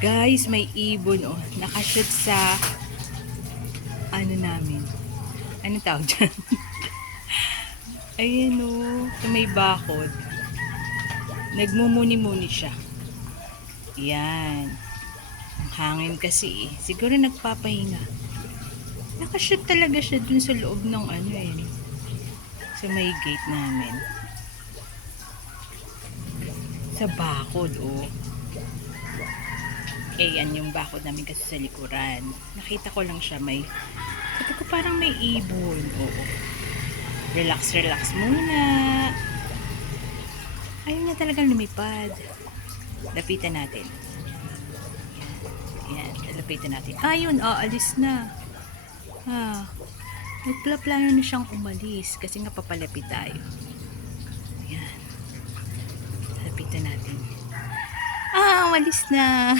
Guys, may ibon oh. Nakashoot sa ano namin. Anong tawag dyan? Ayan oh. Sa may bakod. Nagmumuni-muni siya. Yan. Ang hangin kasi eh. Siguro nagpapahinga. Nakashoot talaga siya dun sa loob ng ano eh. Sa may gate namin. Sa bakod oh. Eh, yan yung bakod namin kasi sa likuran. Nakita ko lang siya may, sabi ko parang may ibon. Oo. Relax, relax muna. Ayun na talagang lumipad. Lapitan natin. Yan, lapitan natin. Ayun, aalis na. Ha. Nagplano na siyang umalis kasi nga papalapit tayo. Yan. Lapitan natin. Umalis na.